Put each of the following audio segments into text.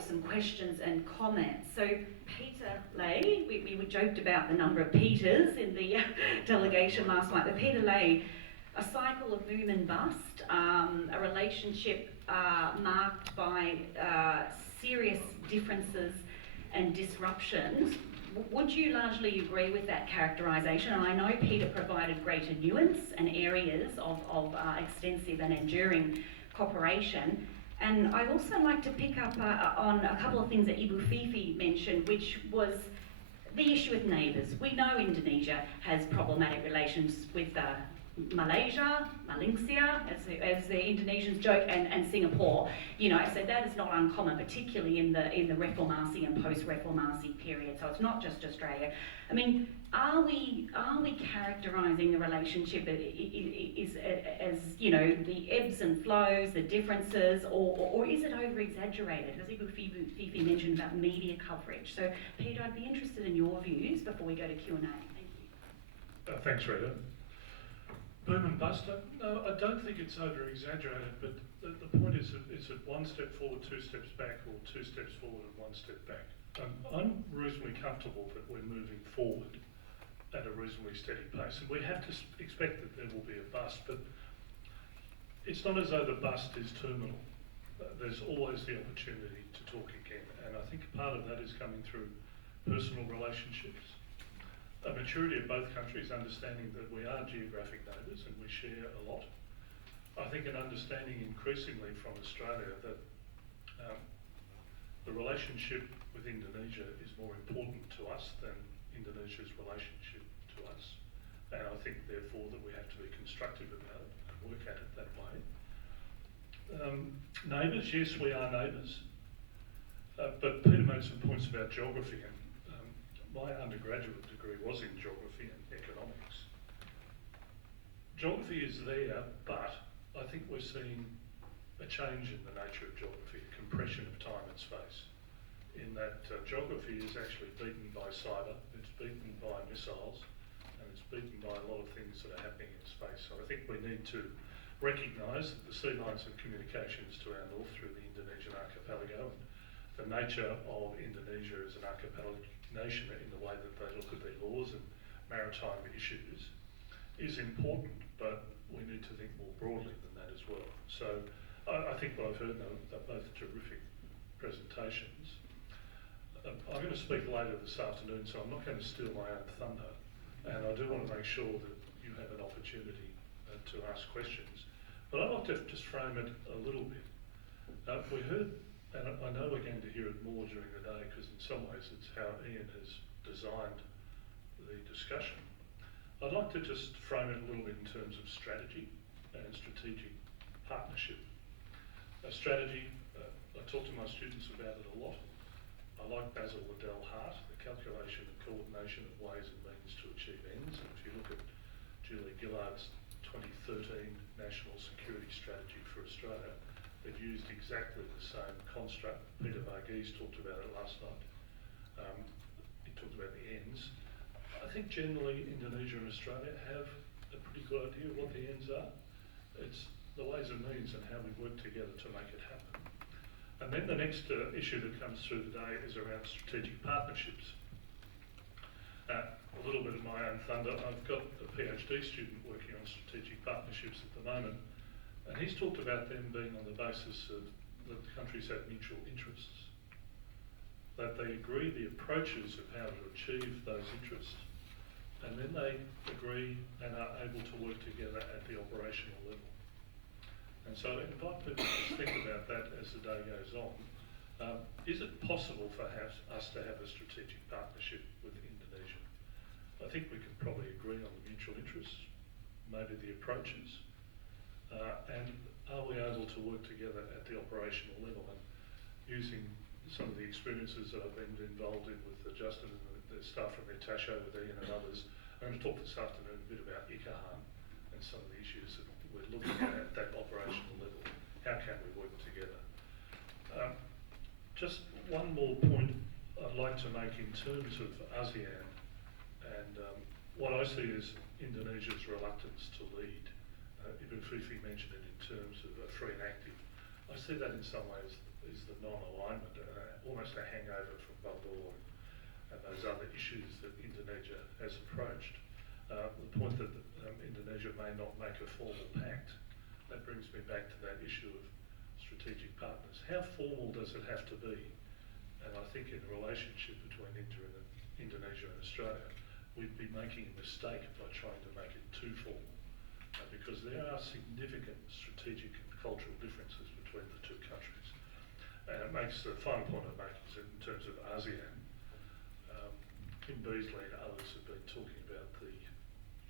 for some questions and comments. So Peter Lay, we joked about the number of Peters in the delegation last night, but Peter Lay, a cycle of boom and bust, a relationship marked by serious differences and disruptions. Would you largely agree with that characterisation? And I know Peter provided greater nuance and areas of extensive and enduring cooperation. And I'd also like to pick up on a couple of things that Ibu Fifi mentioned, which was the issue with neighbours. We know Indonesia has problematic relations with Malaysia, Malaysia, as the Indonesians joke, and Singapore. You know, so that is not uncommon, particularly in the Reformasi and post-Reformasi period. So it's not just Australia. I mean, are we characterising the relationship as you know, the ebbs and flows, the differences, or is it over-exaggerated? As Ibu Fifi mentioned about media coverage. So Peter, I'd be interested in your views before we go to Q&A. Thank you. Thanks, Rita. Boom and bust? No, I don't think it's over-exaggerated, but the point is it one step forward, two steps back, or two steps forward and one step back. I'm reasonably comfortable that we're moving forward at a reasonably steady pace, and we have to expect that there will be a bust, but it's not as though the bust is terminal. There's always the opportunity to talk again, and I think part of that is coming through personal relationships. A maturity of both countries, understanding that we are geographic neighbours and we share a lot. I think an understanding increasingly from Australia that the relationship with Indonesia is more important to us than Indonesia's relationship to us. And I think therefore that we have to be constructive about it and work at it that way. Neighbours, yes, we are neighbours. But Peter made some points about geography, and my undergraduate degree was in geography and economics. Geography is there, but I think we're seeing a change in the nature of geography, a compression of time and space, in that geography is actually beaten by cyber, it's beaten by missiles, and it's beaten by a lot of things that are happening in space. So I think we need to recognise that the sea lines of communications to our north through the Indonesian archipelago, and the nature of Indonesia as an archipelago nation in the way that they look at their laws and maritime issues is important, but we need to think more broadly than that as well. So I think what I've heard, they're both terrific presentations. I'm going to speak later this afternoon, so I'm not going to steal my own thunder, and I do want to make sure that you have an opportunity to ask questions. But I'd like to just frame it a little bit. We heard, and I know we're going to hear it more during the day because in some ways it's how Ian has designed the discussion. I'd like to just frame it a little bit in terms of strategy and strategic partnership. A strategy, I talk to my students about it a lot. I like Basil Liddell Hart, the calculation and coordination of ways and means to achieve ends. And if you look at Julie Gillard's 2013 National Security Strategy for Australia, it used exactly the same construct. Peter Varghese talked about it last night. He talked about the ends. I think generally Indonesia and Australia have a pretty good idea of what the ends are. It's the ways and means and how we work together to make it happen. And then the next issue that comes through today is around strategic partnerships. A little bit of my own thunder. I've got a PhD student working on strategic partnerships at the moment, and he's talked about them being on the basis of that the countries have mutual interests, that they agree the approaches of how to achieve those interests, and then they agree and are able to work together at the operational level. And so I invite people to think about that as the day goes on. Is it possible for us to have a strategic partnership with Indonesia? I think we can probably agree on the mutual interests, maybe the approaches, and are we able to work together at the operational level? And using some of the experiences that I've been involved in with Justin and the staff from Etash over there and others, I'm going to talk this afternoon a bit about ICAHAN and some of the issues that we're looking at that operational level. How can we work together? Just one more point I'd like to make in terms of ASEAN and what I see as Indonesia's reluctance to lead. Ibn Fifi mentioned it in terms of free and active. I see that in some ways as the non-alignment Papua and those other issues that Indonesia has approached. The point that Indonesia may not make a formal pact, that brings me back to that issue of strategic partners. How formal does it have to be? And I think in the relationship between Indonesia and Australia, we'd be making a mistake by trying to make it too formal, because there are significant strategic and cultural differences between the two countries. And it makes the final point I make is in terms of ASEAN. Kim Beazley and others have been talking about the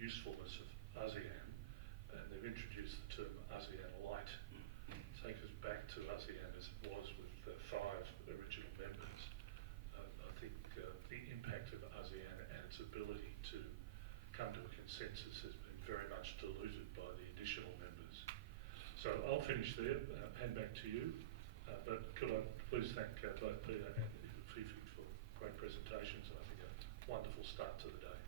usefulness of ASEAN, and they've introduced the term ASEAN Light. Take us back to ASEAN as it was with the 5 original members. I think the impact of ASEAN and its ability to come to a consensus has been very much diluted by the additional members. So I'll finish there, hand back to you. But could I please thank both Peter and Fifi for great presentations, and I think a wonderful start to the day.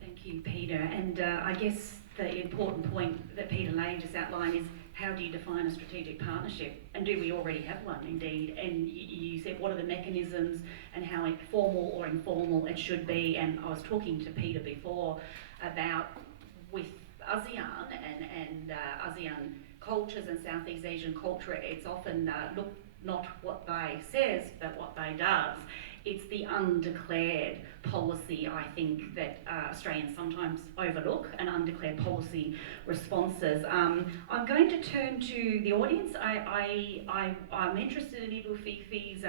Thank you, Peter. And I guess the important point that Peter Lay just outlined is, how do you define a strategic partnership? And do we already have one, indeed? And you said, what are the mechanisms and how formal or informal it should be? And I was talking to Peter before about with ASEAN and ASEAN cultures and Southeast Asian culture, it's often not what they says, but what they does. It's the undeclared policy, I think, that Australians sometimes overlook, and undeclared policy responses. I'm going to turn to the audience. I'm interested in Ibu Fifi's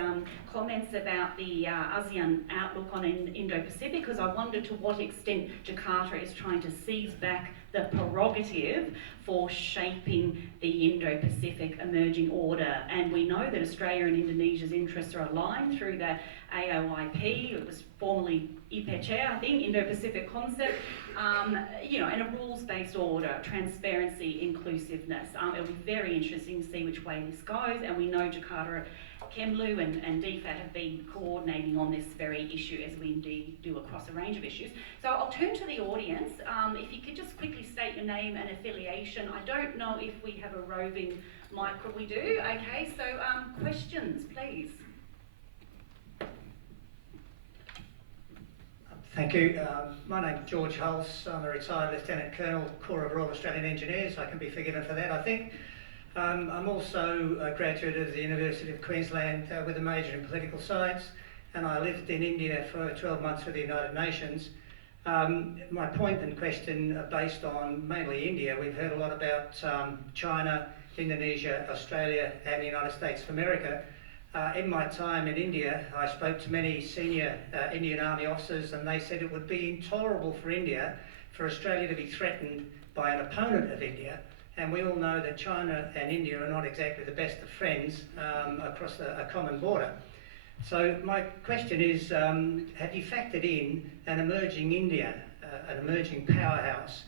comments about the ASEAN outlook on Indo-Pacific, because I wonder to what extent Jakarta is trying to seize back the prerogative for shaping the Indo-Pacific emerging order. And we know that Australia and Indonesia's interests are aligned through the AOIP. It was formerly IPC, I think, Indo-Pacific concept, you know, and a rules-based order, transparency, inclusiveness. It'll be very interesting to see which way this goes, and we know Jakarta, Kemlu and DFAT have been coordinating on this very issue, as we indeed do across a range of issues. So I'll turn to the audience. If you could just quickly state your name and affiliation. I don't know if we have a roving mic, but we do. Okay, so questions, please. Thank you. My name's George Hulse. I'm a retired Lieutenant Colonel, Corps of Royal Australian Engineers. I can be forgiven for that, I think. I'm also a graduate of the University of Queensland with a major in political science, and I lived in India for 12 months with the United Nations. My point and question are based on mainly India. We've heard a lot about China, Indonesia, Australia and the United States of America. In my time in India, I spoke to many senior Indian Army officers, and they said it would be intolerable for India, for Australia to be threatened by an opponent of India. And we all know that China and India are not exactly the best of friends across a common border. So my question is, have you factored in an emerging India, an emerging powerhouse,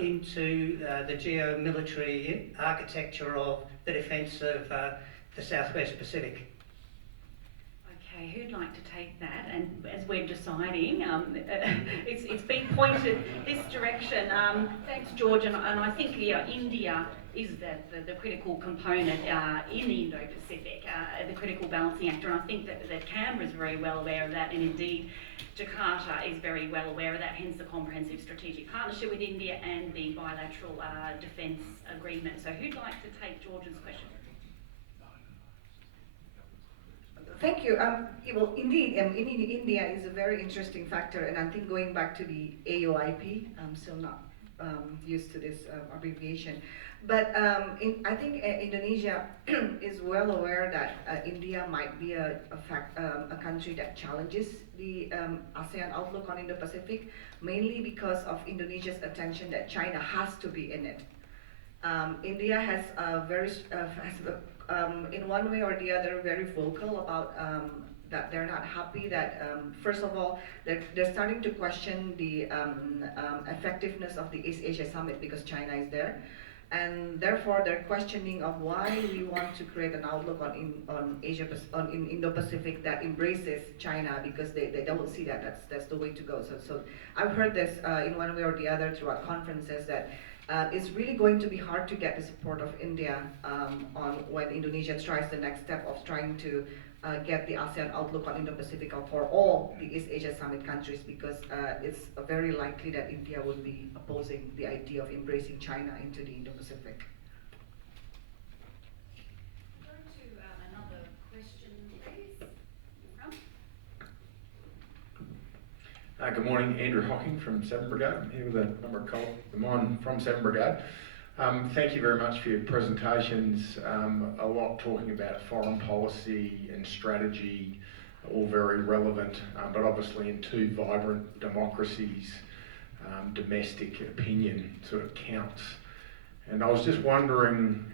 into the geo-military architecture of the defence of the Southwest Pacific? Okay, who'd like to take that? And as we're deciding, it's been pointed this direction. Thanks, George. And I think India is the critical component in the Indo-Pacific, the critical balancing actor. And I think that Canberra is very well aware of that, and indeed Jakarta is very well aware of that, hence the comprehensive strategic partnership with India and the bilateral defence agreement. So who'd like to take George's question? Thank you. Well, indeed, India is a very interesting factor, and I think going back to the AOIP, I'm still not used to this abbreviation, but I think Indonesia is well aware that India might be a country that challenges the ASEAN outlook on Indo-Pacific, mainly because of Indonesia's attention that China has to be in it. India has in one way or the other, very vocal about that they're not happy that, first of all, they're starting to question the effectiveness of the East Asia Summit because China is there. And therefore, they're questioning of why we want to create an outlook on Indo-Pacific that embraces China, because they don't see that that's the way to go. So I've heard this in one way or the other throughout conferences that it's really going to be hard to get the support of India on when Indonesia tries the next step of trying to get the ASEAN outlook on Indo-Pacific for all the East Asia Summit countries, because it's very likely that India would be opposing the idea of embracing China into the Indo-Pacific. Go to another question, please. Front. Good morning, Andrew Hocking from 7 Brigade. I'm here with a number of colleagues of mine from 7 Brigade. Thank you very much for your presentations. A lot talking about foreign policy and strategy, all very relevant, but obviously in two vibrant democracies, domestic opinion sort of counts. And I was just wondering,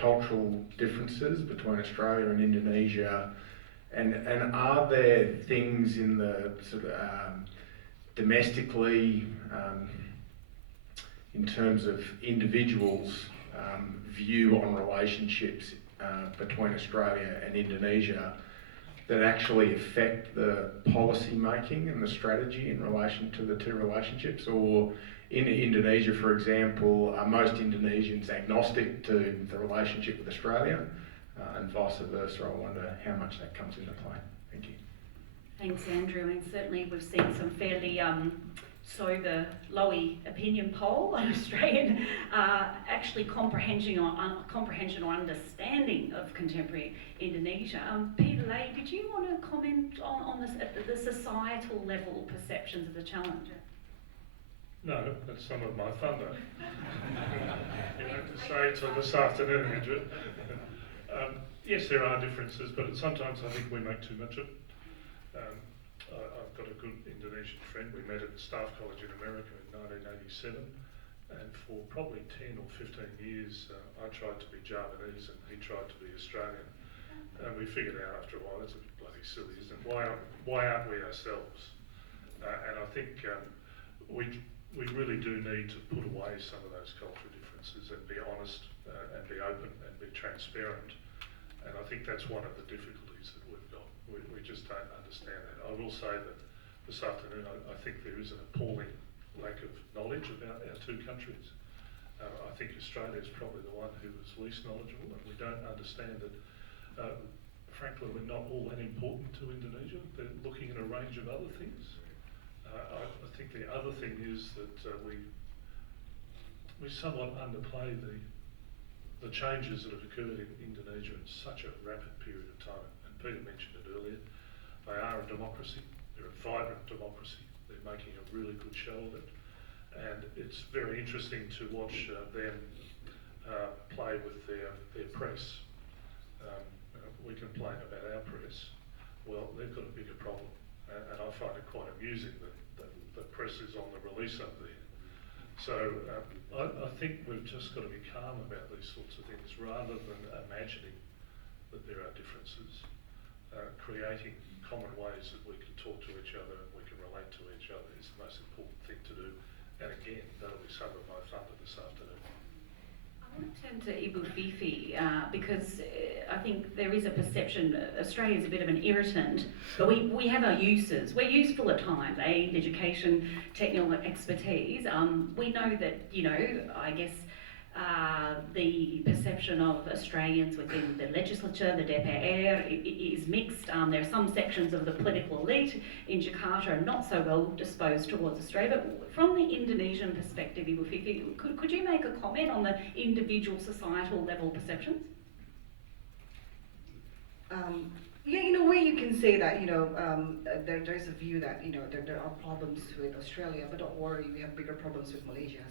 cultural differences between Australia and Indonesia, and are there things in the sort of domestically, in terms of individuals' view on relationships between Australia and Indonesia that actually affect the policy making and the strategy in relation to the two relationships? Or in Indonesia, for example, are most Indonesians agnostic to the relationship with Australia, and vice versa? I wonder how much that comes into play. Thank you. Thanks, Andrew. I mean, certainly we've seen some fairly sober, lowy opinion poll on Australian actually comprehension or understanding of contemporary Indonesia. Peter Lay, did you want to comment on this at the societal level perceptions of the challenge? No, that's some of my thunder. You have to say to this afternoon, Andrew. Yes, there are differences, but sometimes I think we make too much of it. I've got a good Indonesian friend. We met at Staff College in America in 1987, and for probably 10 or 15 years, I tried to be Javanese and he tried to be Australian. And we figured out after a while, that's a bit bloody silly, isn't it? Why aren't we ourselves? And I think we really do need to put away some of those cultural differences and be honest and be open and be transparent. And I think that's one of the difficulties that we've got. We just don't understand that. I will say that this afternoon I think there is an appalling lack of knowledge about our two countries. I think Australia is probably the one who is least knowledgeable, and we don't understand that, frankly, we're not all that important to Indonesia. They're looking at a range of other things. I think the other thing is that we somewhat underplay the changes that have occurred in Indonesia in such a rapid period of time. And Peter mentioned it earlier. They are a democracy. They're a vibrant democracy. They're making a really good show of it. And it's very interesting to watch them play with their press. We complain about our press. Well, they've got a bigger problem. And I find it quite amusing that the press is on the release up there. So I think we've just got to be calm about these sorts of things rather than imagining that there are differences. Creating common ways that we can talk to each other and we can relate to each other is the most important thing to do. And again, that'll be some of my thunder this afternoon. I want to turn to Ibu Fifi because I think there is a perception Australia is a bit of an irritant, but we have our uses. We're useful at times, aid, education, technical expertise. We know that, I guess the perception of Australians within the legislature, the DPR, is mixed. There are some sections of the political elite in Jakarta are not so well disposed towards Australia. But from the Indonesian perspective, Ibu Fifi, could you make a comment on the individual societal level perceptions? Yeah, in a way you can say that, there's a view that, there are problems with Australia, but don't worry, we have bigger problems with Malaysia.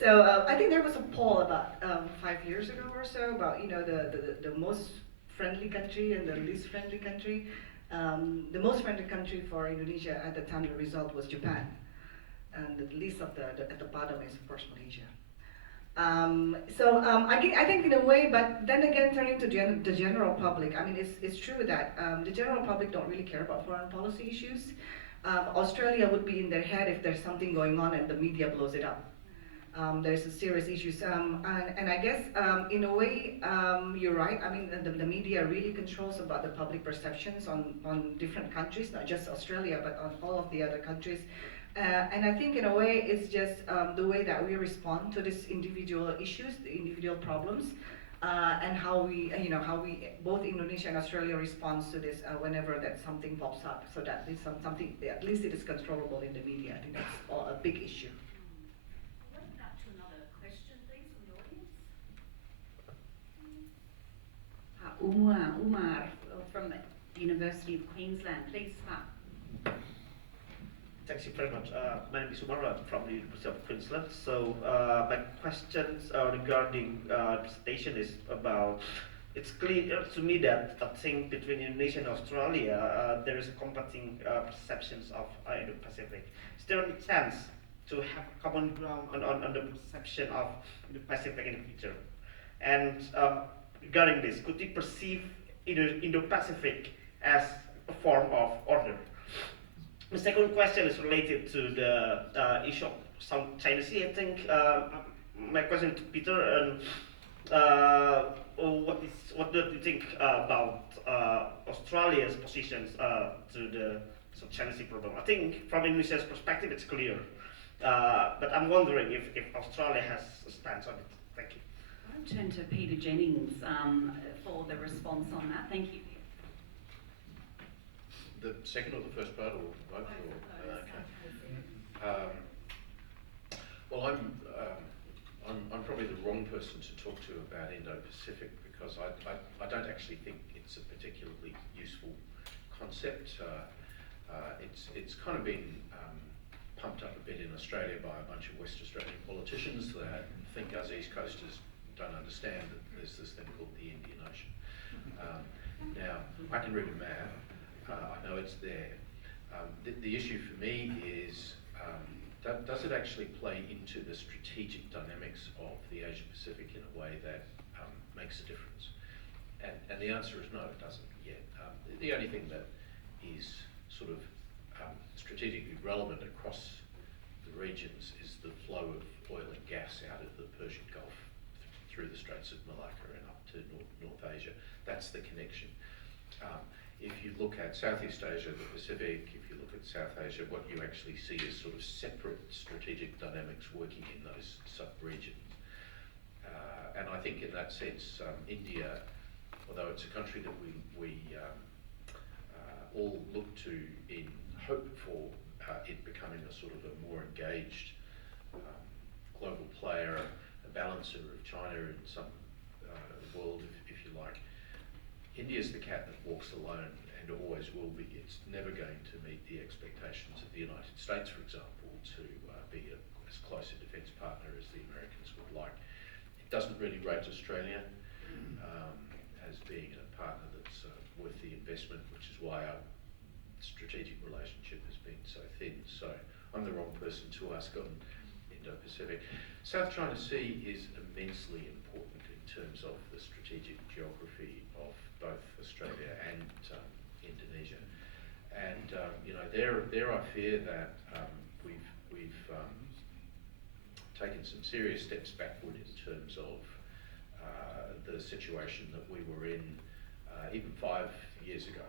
So, I think there was a poll about 5 years ago or so about, the most friendly country and the least friendly country. The most friendly country for Indonesia at the time the result was Japan. And the least at the bottom is, of course, Malaysia. I think in a way, but then again, turning to the general public, I mean, it's true that the general public don't really care about foreign policy issues. Australia would be in their head if there's something going on and the media blows it up. There's serious issues, and I guess in a way you're right. I mean, the media really controls about the public perceptions on different countries, not just Australia, but on all of the other countries. And I think in a way it's just the way that we respond to these individual issues, the individual problems. and how we both Indonesia and Australia responds to this whenever that something pops up, so that this something at least it is controllable in the media. I think that's a big issue. We'll open up to another question, please, from the audience. Umar from the University of Queensland, please. Thank you very much. My name is Umar from the University of Queensland. So my questions regarding presentation is about, it's clear to me that I think between Indonesia and Australia there is a competing perceptions of Indo-Pacific. Is there any chance to have common ground on the perception of the Pacific in the future? And regarding this, could you perceive Indo-Pacific as a form of order? The second question is related to the issue of South China Sea. I think my question to Peter, and what do you think about Australia's positions to the South China Sea problem? I think from Indonesia's perspective it's clear, but I'm wondering if Australia has a stance on it. Thank you. I'll turn to Peter Jennings for the response on that. Thank you. The second or the first part, or both? Okay. Well, I'm probably the wrong person to talk to about Indo-Pacific, because I don't actually think it's a particularly useful concept. It's kind of been pumped up a bit in Australia by a bunch of West Australian politicians that think us East Coasters don't understand that there's this thing called the Indian Ocean. Now, I can read a map. I know it's there. The issue for me is, does it actually play into the strategic dynamics of the Asia Pacific in a way that makes a difference? And the answer is no, it doesn't yet. The only thing that is sort of strategically relevant across the regions is the flow of oil and gas out of the Persian Gulf through the Straits of Malacca and up to North Asia. That's the connection. If you look at Southeast Asia, the Pacific, if you look at South Asia, what you actually see is sort of separate strategic dynamics working in those sub-regions. And I think in that sense, India, although it's a country that we all look to in hope for it becoming a sort of a more engaged global player, a balancer of China in some world, if you like. India's the cat that walks alone and always will be. It's never going to meet the expectations of the United States, for example, to be as close a defence partner as the Americans would like. It doesn't really rate Australia as being a partner that's worth the investment, which is why our strategic relationship has been so thin. So I'm the wrong person to ask on Indo-Pacific. South China Sea is immensely important in terms of the strategic geography of both Australia and Indonesia, and there I fear that we've taken some serious steps backward in terms of the situation that we were in even 5 years ago.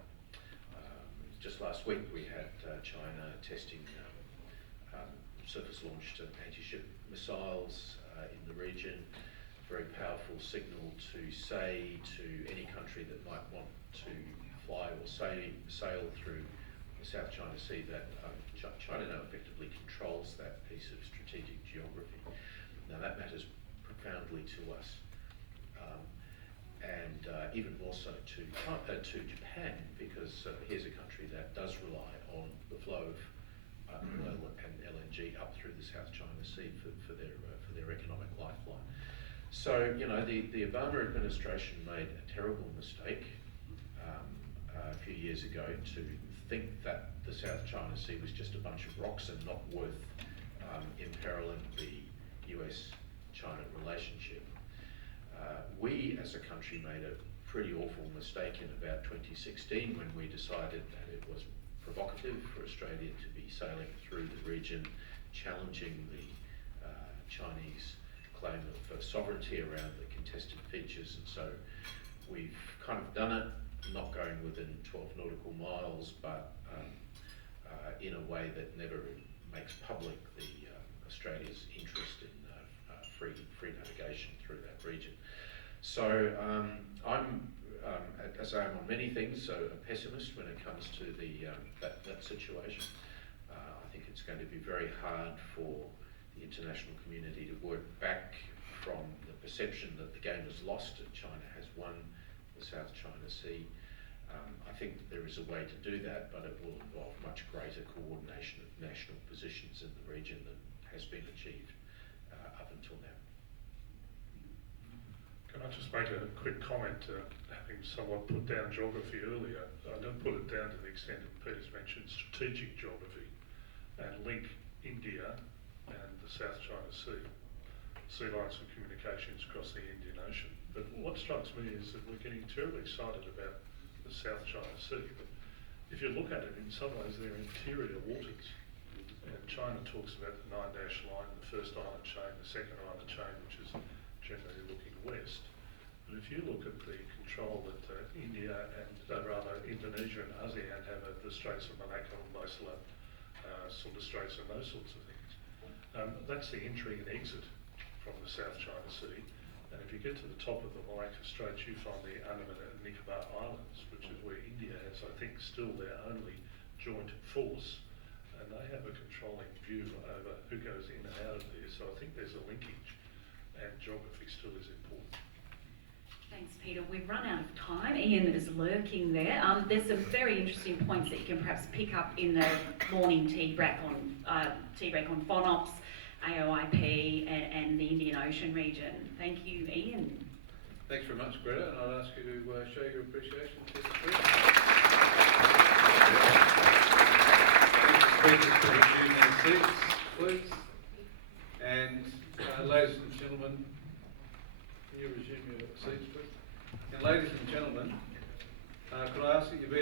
Just last week we had China testing surface-launched anti-ship missiles in the region. Very powerful signal to say to any country that might want to fly or sail through the South China Sea that China now effectively controls that piece of strategic geography. Now that matters profoundly to us, and even more so to Japan, because here's a country that does rely on the flow of oil and LNG up through the South China Sea for their economic lifeline. So, the Obama administration made a terrible mistake a few years ago to think that the South China Sea was just a bunch of rocks and not worth imperiling the US-China relationship. We, as a country, made a pretty awful mistake in about 2016 when we decided that it was provocative for Australia to be sailing through the region, challenging the Chinese claim of sovereignty around the contested features, and so we've kind of done it, not going within 12 nautical miles, but in a way that never makes public the Australia's interest in free navigation through that region. As I am on many things, so a pessimist when it comes to that situation. I think it's going to be very hard for the international community to work back from the perception that the game is lost and China has won the South China Sea. I think there is a way to do that, but it will involve much greater coordination of national positions in the region than has been achieved up until now. Can I just make a quick comment, having somewhat put down geography earlier? I don't put it down to the extent that Peter's mentioned strategic geography and link India and the South China Sea, sea lines of communications across the Indian Ocean. But what strikes me is that we're getting terribly excited about the South China Sea. But if you look at it, in some ways they're interior waters. And China talks about the 9-dash line, the first island chain, the second island chain, which is generally looking west. But if you look at the control that India and rather Indonesia and ASEAN have over the Straits of Malacca and Malaysia, Sunda Straits and those sorts of things, that's the entry and exit from the South China Sea. And if you get to the top of the Malacca Straits, you find the Andaman and Nicobar Islands, which is where India has, I think, still their only joint force. And they have a controlling view over who goes in and out of there. So I think there's a linkage, and geography still is important. Thanks, Peter. We've run out of time. Ian is lurking there. There's some very interesting points that you can perhaps pick up in the morning tea break on FONOPS, AOIP, and the Indian Ocean region. Thank you, Ian. Thanks very much, Greta, and I'll ask you to show your appreciation to the speakers. Speakers to resume their seats, please. And ladies and gentlemen, can you resume your seats, please? And ladies and gentlemen, could I ask that you be